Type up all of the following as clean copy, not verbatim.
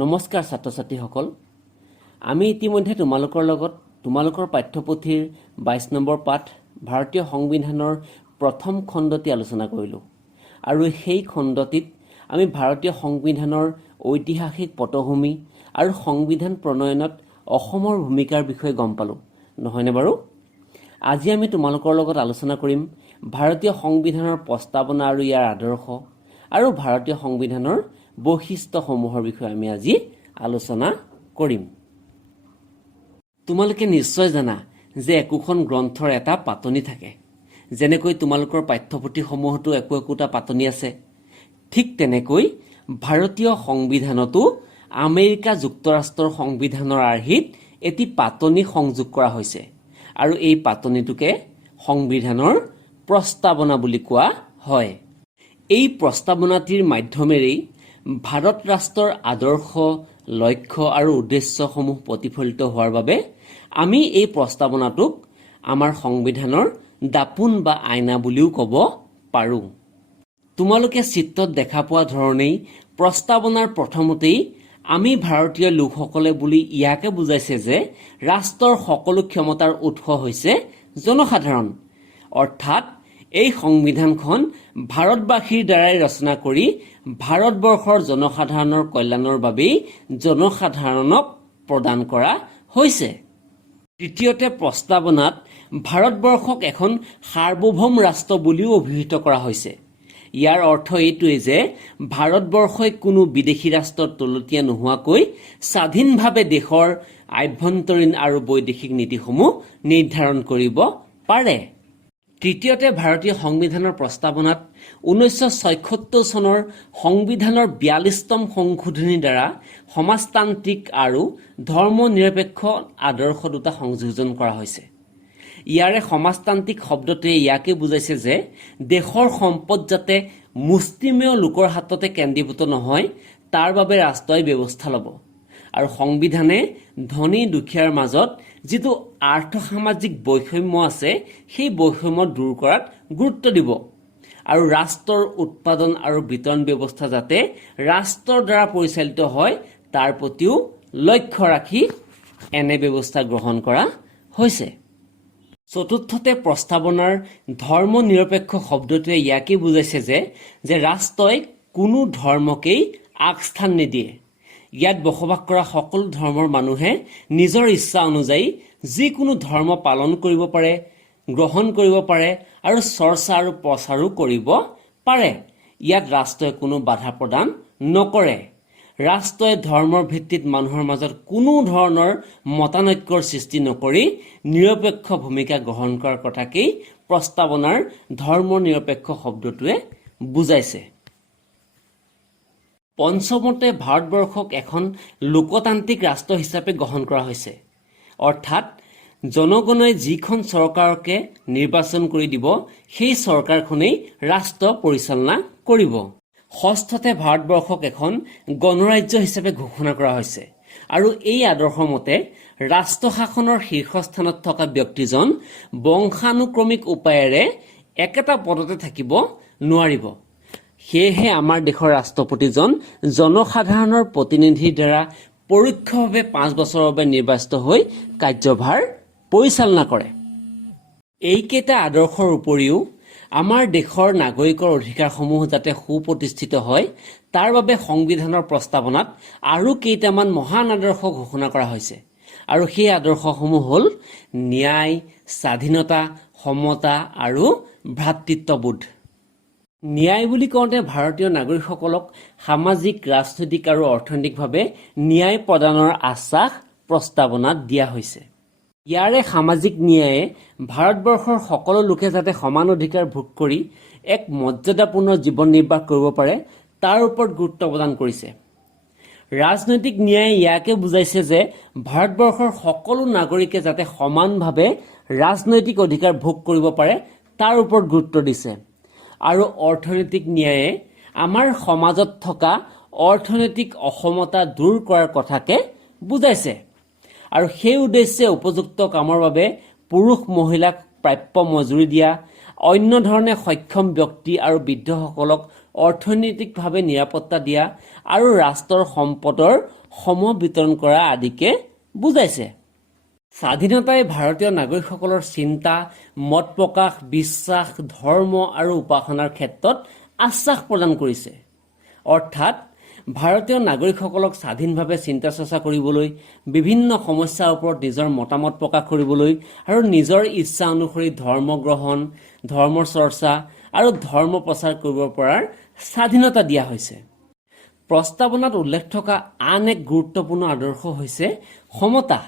নমস্কাৰ ছাত্ৰ ছাত্ৰীসকল, আমি ইতিমধ্যে তোমালোকৰ পাঠ্যপুথিৰ ২২ নম্বৰ পাঠ ভাৰতীয় সংবিধানৰ প্ৰথম খণ্ডটি আলোচনা কৰিলোঁ আৰু সেই খণ্ডটিত আমি ভাৰতীয় সংবিধানৰ ঐতিহাসিক পটভূমি আৰু সংবিধান প্ৰণয়নত অসমৰ ভূমিকাৰ বিষয়ে গম পালোঁ, নহয়নে বাৰু? আজি আমি তোমালোকৰ লগত আলোচনা কৰিম ভাৰতীয় সংবিধানৰ প্ৰস্তাৱনা আৰু ইয়াৰ আদৰ্শ আৰু ভাৰতীয় সংবিধানৰ বৈশিষ্ট্যসমূহৰ বিষয়ে আমি আজি আলোচনা কৰিম। তোমালোকে নিশ্চয় জানা যে একোখন গ্ৰন্থৰ এটা পাতনি থাকে। যেনেকৈ তোমালোকৰ পাঠ্যপুথিসমূহতো একোটা পাতনি আছে, ঠিক তেনেকৈ ভাৰতীয় সংবিধানতো আমেৰিকা যুক্তৰাষ্ট্ৰৰ সংবিধানৰ আৰ্হিত এটি পাতনি সংযোগ কৰা হৈছে আৰু এই পাতনিটোকে সংবিধানৰ প্ৰস্তাৱনা বুলি কোৱা হয়। এই প্ৰস্তাৱনাটিৰ মাধ্যমেৰেই ভাৰত ৰাষ্ট্ৰৰ আদৰ্শ, লক্ষ্য আৰু উদ্দেশ্যসমূহ প্ৰতিফলিত হোৱাৰ বাবে আমি এই প্ৰস্তাৱনাটোক আমাৰ সংবিধানৰ দাপোন বা আইনা বুলিও ক'ব পাৰোঁ। তোমালোকে চিত্ৰত দেখা পোৱা ধৰণেই প্ৰস্তাৱনাৰ প্ৰথমতেই আমি ভাৰতীয় লোকসকলে বুলি ইয়াকে বুজাইছে যে ৰাষ্ট্ৰৰ সকলো ক্ষমতাৰ উৎস হৈছে জনসাধাৰণ, অৰ্থাৎ এই সংবিধানখন ভাৰতবাসীৰ দ্বাৰাই ৰচনা কৰি ভাৰতবৰ্ষৰ জনসাধাৰণৰ কল্যাণৰ বাবেই জনসাধাৰণক প্ৰদান কৰা হৈছে। তৃতীয়তে, প্ৰস্তাৱনাত ভাৰতবৰ্ষক এখন সাৰ্বভৌম ৰাষ্ট্ৰ বুলিও অভিহিত কৰা হৈছে। ইয়াৰ অৰ্থ এইটোৱেই যে ভাৰতবৰ্ষই কোনো বিদেশী ৰাষ্ট্ৰৰ তলতীয়া নোহোৱাকৈ স্বাধীনভাৱে দেশৰ আভ্যন্তৰীণ আৰু বৈদেশিক নীতিসমূহ নিৰ্ধাৰণ কৰিব পাৰে। তৃতীয়তে, ভাৰতীয় সংবিধানৰ প্ৰস্তাৱনাত 1976 চনৰ সংবিধানৰ 42তম সংশোধনীৰ দ্বাৰা সমাজতান্ত্ৰিক আৰু ধৰ্মনিৰপেক্ষ আদৰ্শ দুটা সংযোজন কৰা হৈছে। ইয়াৰে সমাজতান্ত্ৰিক শব্দটোৱে ইয়াকে বুজাইছে যে দেশৰ সম্পদ যাতে মুষ্টিমেয় লোকৰ হাততে কেন্দ্ৰীভূত নহয়, তাৰ বাবে ৰাষ্ট্ৰই ব্যৱস্থা ল'ব আৰু সংবিধানে ধনী দুখীয়াৰ মাজত যিটো আৰ্থ-সামাজিক বৈষম্য আছে সেই বৈষম্য দূৰ কৰাত গুৰুত্ব দিব আৰু ৰাষ্ট্ৰৰ উৎপাদন আৰু বিতৰণ ব্যৱস্থা যাতে ৰাষ্ট্ৰৰ দ্বাৰা পৰিচালিত হয় তাৰ প্ৰতিও লক্ষ্য ৰাখি এনে ব্যৱস্থা গ্ৰহণ কৰা হৈছে। চতুৰ্থতে, প্ৰস্তাৱনাৰ ধৰ্মনিৰপেক্ষ শব্দটোৱে ইয়াকে বুজাইছে যে ৰাষ্ট্ৰই কোনো ধৰ্মকেই আগস্থান নিদিয়ে। ইয়াত বসবাস কৰা সকলো ধৰ্মৰ মানুহে নিজৰ ইচ্ছা অনুযায়ী যিকোনো ধৰ্ম পালন কৰিব পাৰে, গ্ৰহণ কৰিব পাৰে আৰু চৰ্চা আৰু প্ৰচাৰো কৰিব পাৰে। ইয়াত ৰাষ্ট্ৰই কোনো বাধা প্ৰদান নকৰে। ৰাষ্ট্ৰই ধৰ্মৰ ভিত্তিত মানুহৰ মাজত কোনো ধৰণৰ মতানৈক্যৰ সৃষ্টি নকৰি নিৰপেক্ষ ভূমিকা গ্ৰহণ কৰাৰ কথাকেই প্ৰস্তাৱনাৰ ধৰ্মনিৰপেক্ষ শব্দটোৱে বুজাইছে। পঞ্চমতে, ভাৰতবৰ্ষক এখন লোকতান্ত্ৰিক ৰাষ্ট্ৰ হিচাপে গ্ৰহণ কৰা হৈছে, অৰ্থাৎ জনগণে যিখন চৰকাৰকে নিৰ্বাচন কৰি দিব সেই চৰকাৰখনেই ৰাষ্ট্ৰ পৰিচালনা কৰিব। ষষ্ঠতে, ভাৰতবৰ্ষক এখন গণৰাজ্য হিচাপে ঘোষণা কৰা হৈছে আৰু এই আদৰ্শ মতে ৰাষ্ট্ৰ শাসনৰ শীৰ্ষস্থানত থকা ব্যক্তিজন বংশানুক্ৰমিক উপায়েৰে একেটা পদতে থাকিব নোৱাৰিব। সেয়েহে আমাৰ দেশৰ ৰাষ্ট্ৰপতিজন জনসাধাৰণৰ প্ৰতিনিধিৰ দ্বাৰা পৰোক্ষভাৱে 5 বছৰৰ বাবে নিৰ্বাচিত হৈ কাৰ্যভাৰ পৰিচালনা কৰে। এইকেইটা আদৰ্শৰ উপৰিও আমাৰ দেশৰ নাগৰিকৰ অধিকাৰসমূহ যাতে সুপ্ৰতিষ্ঠিত হয় তাৰ বাবে সংবিধানৰ প্ৰস্তাৱনাত আৰু কেইটামান মহান আদৰ্শ ঘোষণা কৰা হৈছে আৰু সেই আদৰ্শসমূহ হ'ল ন্যায়, স্বাধীনতা, সমতা আৰু ভ্ৰাতৃত্ববোধ। ন্যায় বুলি কওঁতে ভাৰতীয় নাগৰিকসকলক সামাজিক, ৰাজনৈতিক আৰু অৰ্থনৈতিকভাৱে ন্যায় প্ৰদানৰ আশ্বাস প্ৰস্তাৱনাত দিয়া হৈছে। ইয়াৰে সামাজিক ন্যায়ে ভাৰতবৰ্ষৰ সকলো লোকে যাতে সমান অধিকাৰ ভোগ কৰি এক মৰ্যাদাপূৰ্ণ জীৱন নিৰ্বাহ কৰিব পাৰে তাৰ ওপৰত গুৰুত্ব প্ৰদান কৰিছে। ৰাজনৈতিক ন্যায়ে ইয়াকে বুজাইছে যে ভাৰতবৰ্ষৰ সকলো নাগৰিকে যাতে সমানভাৱে ৰাজনৈতিক অধিকাৰ ভোগ কৰিব পাৰে তাৰ ওপৰত গুৰুত্ব দিছে। আৰু অৰ্থনৈতিক ন্যায়ে আমাৰ সমাজত থকা অৰ্থনৈতিক অসমতা দূৰ কৰাৰ কথাকে বুজাইছে আৰু সেই উদ্দেশ্যে উপযুক্ত কামৰ বাবে পুৰুষ মহিলাক প্ৰাপ্য মজুৰি দিয়া, অন্য ধৰণে সক্ষম ব্যক্তি আৰু বৃদ্ধসকলক অৰ্থনৈতিকভাৱে নিৰাপত্তা দিয়া আৰু ৰাষ্ট্ৰৰ সম্পদৰ সম বিতৰণ কৰা আদিকে বুজাইছে। স্বাধীনতাই ভাৰতীয় নাগৰিকসকলৰ চিন্তা, মত প্ৰকাশ, বিশ্বাস, ধৰ্ম আৰু উপাসনাৰ ক্ষেত্ৰত আশ্বাস প্ৰদান কৰিছে। অৰ্থাৎ ভাৰতীয় নাগৰিকসকলক স্বাধীনভাৱে চিন্তা চৰ্চা কৰিবলৈ, বিভিন্ন সমস্যাৰ ওপৰত নিজৰ মতামত প্ৰকাশ কৰিবলৈ আৰু নিজৰ ইচ্ছা অনুসৰি ধৰ্ম গ্ৰহণ, ধৰ্ম চৰ্চা আৰু ধৰ্ম প্ৰচাৰ কৰিব পৰাৰ স্বাধীনতা দিয়া হৈছে। প্ৰস্তাৱনাত উল্লেখ থকা আন এক গুৰুত্বপূৰ্ণ আদৰ্শ হৈছে সমতা।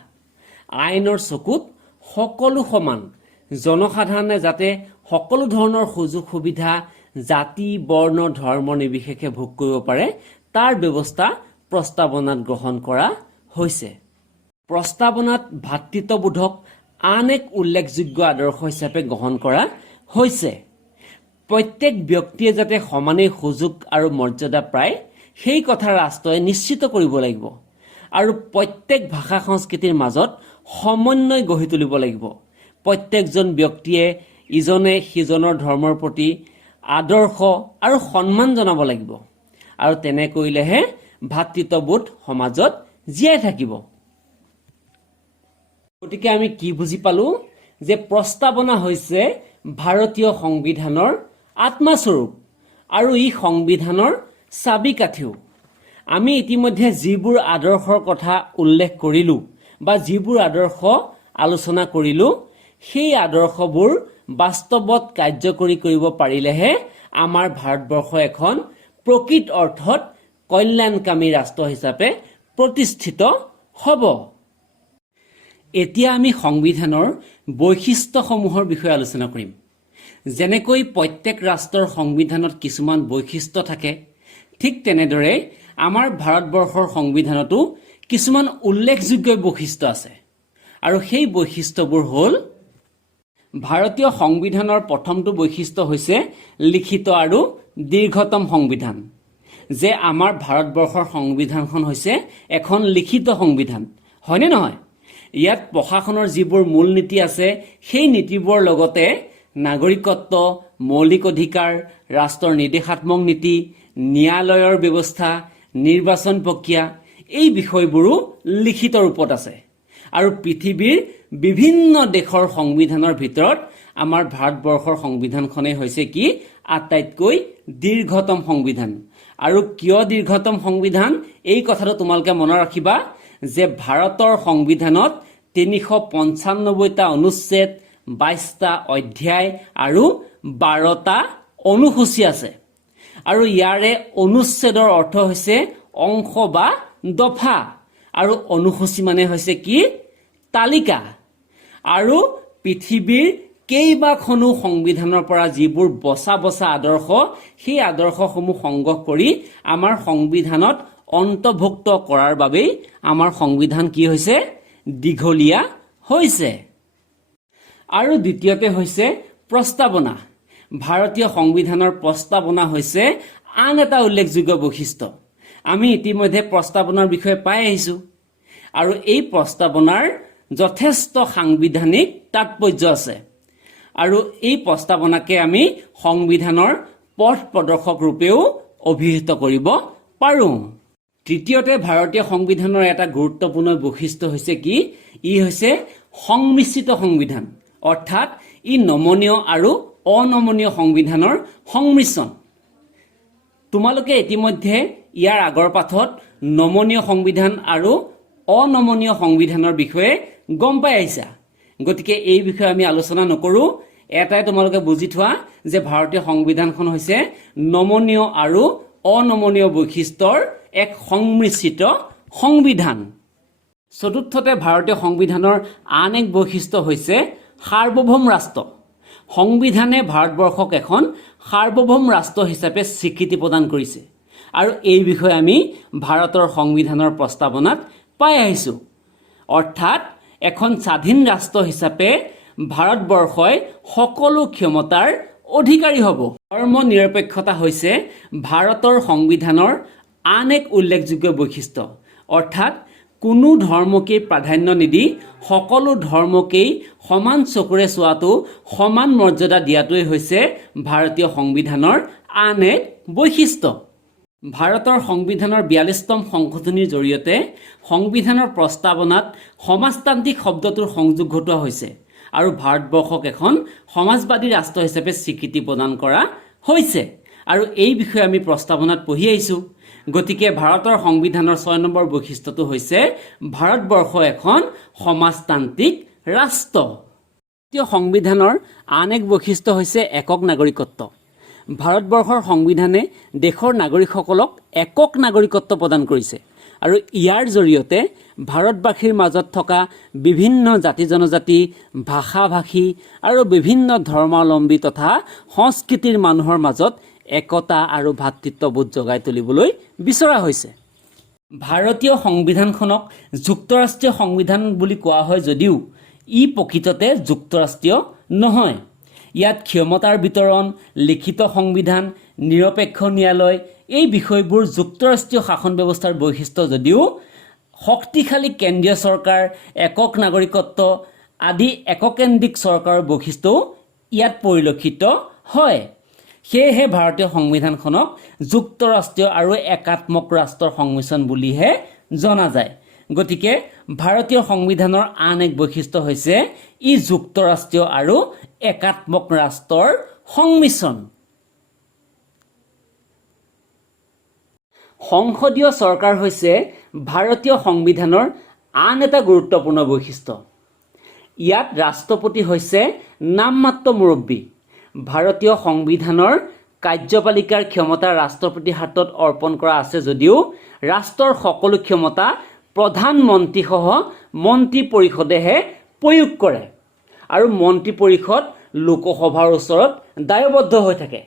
আইনৰ চকুত সকলো সমান, জনসাধাৰণে যাতে সকলো ধৰণৰ সুযোগ সুবিধা জাতি, বৰ্ণ, ধৰ্ম নিৰ্বিশেষে ভোগ কৰিব পাৰে তাৰ ব্যৱস্থা প্ৰস্তাৱনাত গ্ৰহণ কৰা হৈছে। প্ৰস্তাৱনাত ভাতৃত্ববোধক আন এক উল্লেখযোগ্য আদৰ্শ হিচাপে গ্ৰহণ কৰা হৈছে। প্ৰত্যেক ব্যক্তিয়ে যাতে সমানেই সুযোগ আৰু মৰ্যাদা পায় সেই কথা ৰাষ্ট্ৰই নিশ্চিত কৰিব লাগিব আৰু প্ৰত্যেক ভাষা সংস্কৃতিৰ মাজত সমন্বয় গঢ়ি তুলিব লাগিব। প্ৰত্যেকজন ব্যক্তিয়ে ইজনে সিজনৰ ধৰ্মৰ প্ৰতি আদৰ্শ আৰু সন্মান জনাব লাগিব আৰু তেনে কৰিলেহে ভাতৃত্ববোধ সমাজত জীয়াই থাকিব। গতিকে আমি কি বুজি পালো যে প্ৰস্তাৱনা হৈছে ভাৰতীয় সংবিধানৰ আত্মাস্বৰূপ আৰু ই সংবিধানৰ চাবিকাঠিও। আমি ইতিমধ্যে যিবোৰ আদৰ্শৰ কথা উল্লেখ কৰিলোঁ বা যিবোৰ আদৰ্শ আলোচনা কৰিলোঁ সেই আদৰ্শবোৰ বাস্তৱত কাৰ্যকৰী কৰিব পাৰিলেহে আমাৰ ভাৰতবৰ্ষ এখন প্ৰকৃত অৰ্থত কল্যাণকামী ৰাষ্ট্ৰ হিচাপে প্ৰতিষ্ঠিত হ'ব। এতিয়া আমি সংবিধানৰ বৈশিষ্ট্যসমূহৰ বিষয়ে আলোচনা কৰিম। যেনেকৈ প্ৰত্যেক ৰাষ্ট্ৰৰ সংবিধানত কিছুমান বৈশিষ্ট্য থাকে, ঠিক তেনেদৰে আমাৰ ভাৰতবৰ্ষৰ সংবিধানতো কিছুমান উল্লেখযোগ্য বৈশিষ্ট্য আছে আৰু সেই বৈশিষ্ট্যবোৰ হ'ল, ভাৰতীয় সংবিধানৰ প্ৰথমটো বৈশিষ্ট্য হৈছে লিখিত আৰু দীৰ্ঘতম সংবিধান। যে আমাৰ ভাৰতবৰ্ষৰ সংবিধানখন হৈছে এখন লিখিত সংবিধান, হয়নে নহয়? ইয়াত প্ৰশাসনৰ যিবোৰ মূল নীতি আছে সেই নীতিবোৰৰ লগতে নাগৰিকত্ব, মৌলিক অধিকাৰ, ৰাষ্ট্ৰৰ নিৰ্দেশাত্মক নীতি, ন্যায়ালয়ৰ ব্যৱস্থা, নিৰ্বাচন প্ৰক্ৰিয়া এই বিষয়বোৰো লিখিত ৰূপত আছে। আৰু পৃথিৱীৰ বিভিন্ন দেশৰ সংবিধানৰ ভিতৰত আমাৰ ভাৰতবৰ্ষৰ সংবিধানখনেই হৈছে কি আটাইতকৈ দীৰ্ঘতম সংবিধান। আৰু কিয় দীৰ্ঘতম সংবিধান এই কথাটো তোমালোকে মনত ৰাখিবা যে ভাৰতৰ সংবিধানত 395টা অনুচ্ছেদ, 22টা অধ্যায় আৰু 12টা অনুসূচী আছে। আৰু ইয়াৰে অনুচ্ছেদৰ অৰ্থ হৈছে অংশ বা দফা আৰু অনুসূচী মানে হৈছে কি তালিকা। আৰু পৃথিৱীৰ কেইবাখনো সংবিধানৰ পৰা যিবোৰ বচা বচা আদৰ্শ সেই আদৰ্শসমূহ সংগ্ৰহ কৰি আমাৰ সংবিধানত অন্তৰ্ভুক্ত কৰাৰ বাবেই আমাৰ সংবিধান কি হৈছে দীঘলীয়া হৈছে। আৰু দ্বিতীয়তে হৈছে প্ৰস্তাৱনা। ভাৰতীয় সংবিধানৰ প্ৰস্তাৱনা হৈছে আন এটা উল্লেখযোগ্য বৈশিষ্ট্য। আমি ইতিমধ্যে প্ৰস্তাৱনাৰ বিষয়ে পাই আহিছোঁ আৰু এই প্ৰস্তাৱনাৰ যথেষ্ট সাংবিধানিক তাৎপৰ্য আছে আৰু এই প্ৰস্তাৱনাকে আমি সংবিধানৰ পথ প্ৰদৰ্শক ৰূপেও অভিহিত কৰিব পাৰোঁ। তৃতীয়তে ভাৰতীয় সংবিধানৰ এটা গুৰুত্বপূৰ্ণ বৈশিষ্ট্য হৈছে কি ই হৈছে সংমিশ্ৰিত সংবিধান, অৰ্থাৎ ই নমনীয় আৰু অনমনীয় সংবিধানৰ সংমিশ্ৰণ। তোমালোকে ইতিমধ্যে ইয়াৰ আগৰ পাঠত নমনীয় সংবিধান আৰু অনমনীয় সংবিধানৰ বিষয়ে গম পাই আহিছা। গতিকে এই বিষয়ে আমি আলোচনা নকৰোঁ। এটাই তোমালোকে বুজি থোৱা যে ভাৰতীয় সংবিধানখন হৈছে নমনীয় আৰু অনমনীয় বৈশিষ্ট্যৰ এক সংমিশ্ৰিত সংবিধান। চতুৰ্থতে ভাৰতীয় সংবিধানৰ আন এক বৈশিষ্ট্য হৈছে সাৰ্বভৌম ৰাষ্ট্ৰ। সংবিধানে ভাৰতবৰ্ষক এখন সাৰ্বভৌম ৰাষ্ট্ৰ হিচাপে স্বীকৃতি প্ৰদান কৰিছে আৰু এই বিষয়ে আমি ভাৰতৰ সংবিধানৰ প্ৰস্তাৱনাত পাই আহিছোঁ। অৰ্থাৎ এখন স্বাধীন ৰাষ্ট্ৰ হিচাপে ভাৰতবৰ্ষই সকলো ক্ষমতাৰ অধিকাৰী হ'ব। ধৰ্ম নিৰপেক্ষতা হৈছে ভাৰতৰ সংবিধানৰ আন এক উল্লেখযোগ্য বৈশিষ্ট্য। অৰ্থাৎ কোনো ধৰ্মকেই প্ৰাধান্য নিদি সকলো ধৰ্মকেই সমান চকুৰে চোৱাটো, সমান মৰ্যাদা দিয়াটোৱেই হৈছে ভাৰতীয় সংবিধানৰ আন এক বৈশিষ্ট্য। ভাৰতৰ সংবিধানৰ 42তম সংশোধনীৰ জৰিয়তে সংবিধানৰ প্ৰস্তাৱনাত সমাজতান্ত্ৰিক শব্দটোৰ সংযোগ ঘটোৱা হৈছে আৰু ভাৰতবৰ্ষক এখন সমাজবাদী ৰাষ্ট্ৰ হিচাপে স্বীকৃতি প্ৰদান কৰা হৈছে। আৰু এই বিষয়ে আমি প্ৰস্তাৱনাত পঢ়ি আহিছোঁ। গতিকে ভাৰতৰ সংবিধানৰ 6 নম্বৰ বৈশিষ্ট্যটো হৈছে ভাৰতবৰ্ষ এখন সমাজতান্ত্ৰিক ৰাষ্ট্ৰ। ভাৰতীয় সংবিধানৰ আন এক বৈশিষ্ট্য হৈছে একক নাগৰিকত্ব। ভাৰতবৰ্ষৰ সংবিধানে দেশৰ নাগৰিকসকলক একক নাগৰিকত্ব প্ৰদান কৰিছে আৰু ইয়াৰ জৰিয়তে ভাৰতবাসীৰ মাজত থকা বিভিন্ন জাতি জনজাতি, ভাষা ভাষী আৰু বিভিন্ন ধৰ্মাৱলম্বী তথা সংস্কৃতিৰ মানুহৰ মাজত একতা আৰু ভাতৃত্ববোধ জগাই তুলিবলৈ বিচৰা হৈছে। ভাৰতীয় সংবিধানখনক যুক্তৰাষ্ট্ৰীয় সংবিধান বুলি কোৱা হয় যদিও ই প্ৰকৃততে যুক্তৰাষ্ট্ৰীয় নহয়। ইয়াত ক্ষমতাৰ বিতৰণ, লিখিত সংবিধান, নিৰপেক্ষ ন্যায়ালয় এই বিষয়বোৰ যুক্তৰাষ্ট্ৰীয় শাসন ব্যৱস্থাৰ বৈশিষ্ট্য যদিও শক্তিশালী কেন্দ্ৰীয় চৰকাৰ, একক নাগৰিকত্ব আদি এককেন্দ্ৰিক চৰকাৰৰ বৈশিষ্ট্যও ইয়াত পৰিলক্ষিত হয়। সেয়েহে ভাৰতীয় সংবিধানখনক যুক্তৰাষ্ট্ৰীয় আৰু একাত্মক ৰাষ্ট্ৰৰ সংমিশ্ৰণ বুলিহে জনা যায়। গতিকে ভাৰতীয় সংবিধানৰ আন এক বৈশিষ্ট্য হৈছে ই যুক্তৰাষ্ট্ৰীয় আৰু একাত্মক ৰাষ্ট্ৰৰ সংমিশ্ৰণ। সংসদীয় চৰকাৰ হৈছে ভাৰতীয় সংবিধানৰ আন এটা গুৰুত্বপূৰ্ণ বৈশিষ্ট্য। ইয়াত ৰাষ্ট্ৰপতি হৈছে নামমাত্ৰ মুৰব্বী। ভাৰতীয় সংবিধানৰ কাৰ্যপালিকাৰ ক্ষমতা ৰাষ্ট্ৰপতিৰ হাতত অৰ্পণ কৰা আছে যদিও ৰাষ্ট্ৰৰ সকলো ক্ষমতা প্ৰধানমন্ত্ৰীসহ মন্ত্ৰী পৰিষদেহে প্ৰয়োগ কৰে আৰু মন্ত্ৰী পৰিষদ লোকসভাৰ ওচৰত দায়বদ্ধ হৈ থাকে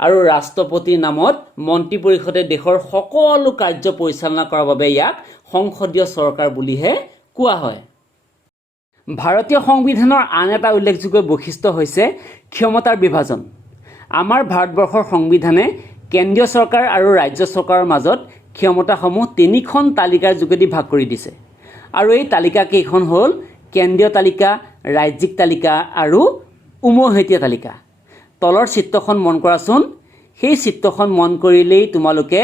আৰু ৰাষ্ট্ৰপতিৰ নামত মন্ত্ৰী পৰিষদে দেশৰ সকলো কাৰ্য পৰিচালনা কৰাৰ বাবে ইয়াক সংসদীয় চৰকাৰ বুলিহে কোৱা হয়। ভাৰতীয় সংবিধানৰ আন এটা উল্লেখযোগ্য বৈশিষ্ট্য হৈছে ক্ষমতাৰ বিভাজন। আমাৰ ভাৰতবৰ্ষৰ সংবিধানে কেন্দ্ৰীয় চৰকাৰ আৰু ৰাজ্য চৰকাৰৰ মাজত ক্ষমতাসমূহ 3খন তালিকাৰ যোগেদি ভাগ কৰি দিছে আৰু এই তালিকাকেইখন হ'ল কেন্দ্ৰীয় তালিকা, ৰাজ্যিক তালিকা আৰু উমৈহতীয়া তালিকা। তলৰ চিত্ৰখন মন কৰাচোন। সেই চিত্ৰখন মন কৰিলেই তোমালোকে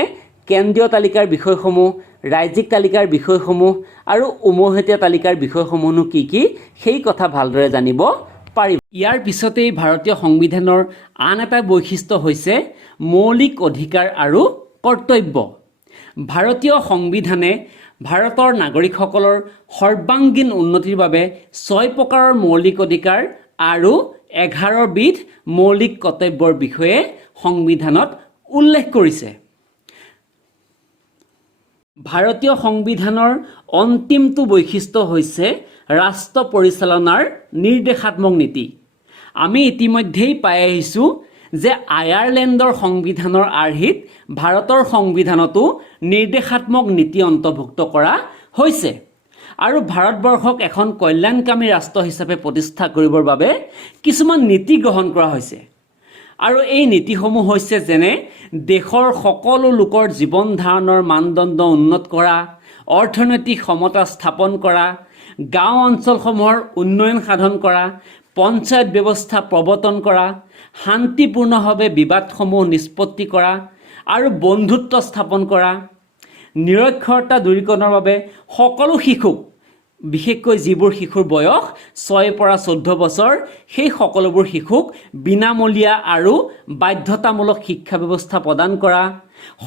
কেন্দ্ৰীয় তালিকাৰ বিষয়সমূহ, ৰাজ্যিক তালিকাৰ বিষয়সমূহ আৰু উমৈহতীয়া তালিকাৰ বিষয়সমূহনো কি কি সেই কথা ভালদৰে জানিব পাৰিব। ইয়াৰ পিছতেই ভাৰতীয় সংবিধানৰ আন এটা বৈশিষ্ট্য হৈছে মৌলিক অধিকাৰ আৰু কৰ্তব্য। ভাৰতীয় সংবিধানে ভাৰতৰ নাগৰিকসকলৰ সৰ্বাংগীন উন্নতিৰ বাবে 6 প্ৰকাৰৰ মৌলিক অধিকাৰ আৰু 11 বিধ মৌলিক কৰ্তব্যৰ বিষয়ে সংবিধানত উল্লেখ কৰিছে। ভাৰতীয় সংবিধানৰ অন্তিমটো বৈশিষ্ট্য হৈছে ৰাষ্ট্ৰ পৰিচালনাৰ নিৰ্দেশাত্মক নীতি। আমি ইতিমধ্যেই পাই আহিছোঁ যে আয়াৰলেণ্ডৰ সংবিধানৰ আৰ্হিত ভাৰতৰ সংবিধানতো নিৰ্দেশাত্মক নীতি অন্তৰ্ভুক্ত কৰা হৈছে আৰু ভাৰতবৰ্ষক এখন কল্যাণকামী ৰাষ্ট্ৰ হিচাপে প্ৰতিষ্ঠা কৰিবৰ বাবে কিছুমান নীতি গ্ৰহণ কৰা হৈছে আৰু এই নীতিসমূহ হৈছে যেনে দেশৰ সকলো লোকৰ জীৱন ধাৰণৰ মানদণ্ড উন্নত কৰা, অৰ্থনৈতিক সমতা স্থাপন কৰা, গাঁও অঞ্চলসমূহৰ উন্নয়ন সাধন কৰা, পঞ্চায়ত ব্যৱস্থা প্ৰৱৰ্তন কৰা, শান্তিপূৰ্ণভাৱে বিবাদসমূহ নিষ্পত্তি কৰা আৰু বন্ধুত্ব স্থাপন কৰা, নিৰক্ষৰতা দূৰীকৰণৰ বাবে সকলো শিশুক, বিশেষকৈ যিবোৰ শিশুৰ বয়স 6 পৰা 14 বছৰ, সেই সকলোবোৰ শিশুক বিনামূলীয়া আৰু বাধ্যতামূলক শিক্ষা ব্যৱস্থা প্ৰদান কৰা,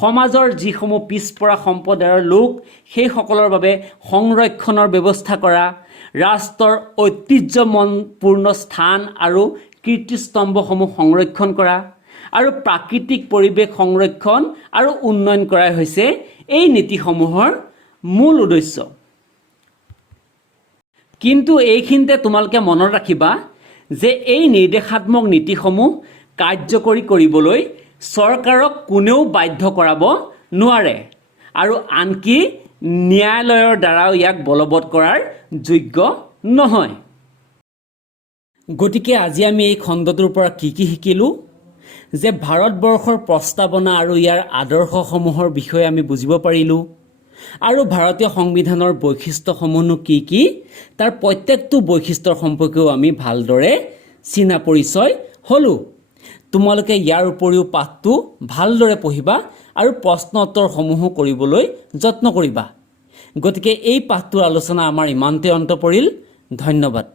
সমাজৰ যিসমূহ পিছপৰা সম্প্ৰদায়ৰ লোক সেইসকলৰ বাবে সংৰক্ষণৰ ব্যৱস্থা কৰা, ৰাষ্ট্ৰৰ ঐতিহ্যপূৰ্ণ স্থান আৰু কীৰ্তিস্তম্ভসমূহ সংৰক্ষণ কৰা আৰু প্ৰাকৃতিক পৰিৱেশ সংৰক্ষণ আৰু উন্নয়ন কৰাই হৈছে এই নীতিসমূহৰ মূল উদ্দেশ্য। কিন্তু এইখিনিতে তোমালোকে মনত ৰাখিবা যে এই নিৰ্দেশাত্মক নীতিসমূহ কাৰ্যকৰী কৰিবলৈ চৰকাৰক কোনেও বাধ্য কৰাব নোৱাৰে আৰু আনকি ন্যায়ালয়ৰ দ্বাৰাও ইয়াক বলবৎ কৰাৰ যোগ্য নহয়। গতিকে আজি আমি এই খণ্ডটোৰ পৰা কি শিকিলোঁ যে ভাৰতবৰ্ষৰ প্ৰস্তাৱনা আৰু ইয়াৰ আদৰ্শসমূহৰ বিষয়ে আমি বুজিব পাৰিলোঁ আৰু ভাৰতীয় সংবিধানৰ বৈশিষ্ট্যসমূহনো কি কি তাৰ প্ৰত্যেকটো বৈশিষ্ট্যৰ সম্পৰ্কেও আমি ভালদৰে চিনা পৰিচয় হ'লোঁ। তোমালোকে ইয়াৰ উপৰিও পাঠটো ভালদৰে পঢ়িবা আৰু প্ৰশ্ন উত্তৰসমূহো কৰিবলৈ যত্ন কৰিবা। গতিকে এই পাঠটোৰ আলোচনা আমাৰ ইমানতে অন্ত পৰিল। ধন্যবাদ।